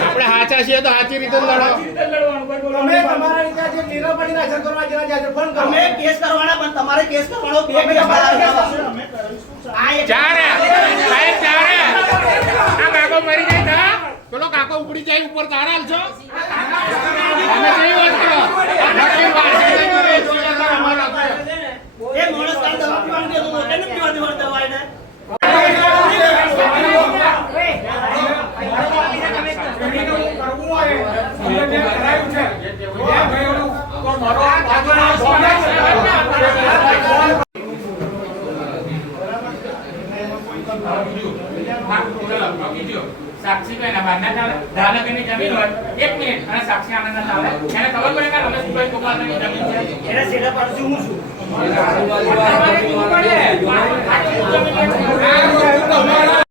આપણે હાચા છીએ તો સાચી રીતે લડો. છે પણ તમે કેસ કરવાના પણ તમારે કેસ કરવાનો બે આ કાકો મરી જાય તા? કાકો ઉપડી જાય ઉપર તારા છો ચાલે ધારાનગરની જમીન હોય એક મિનિટ અને સાક્ષી આનંદ ચાલે એને ખબર પડે કે રમેશભાઈ ગોપાલની જમીન છે એને છેડા પાડું હું છું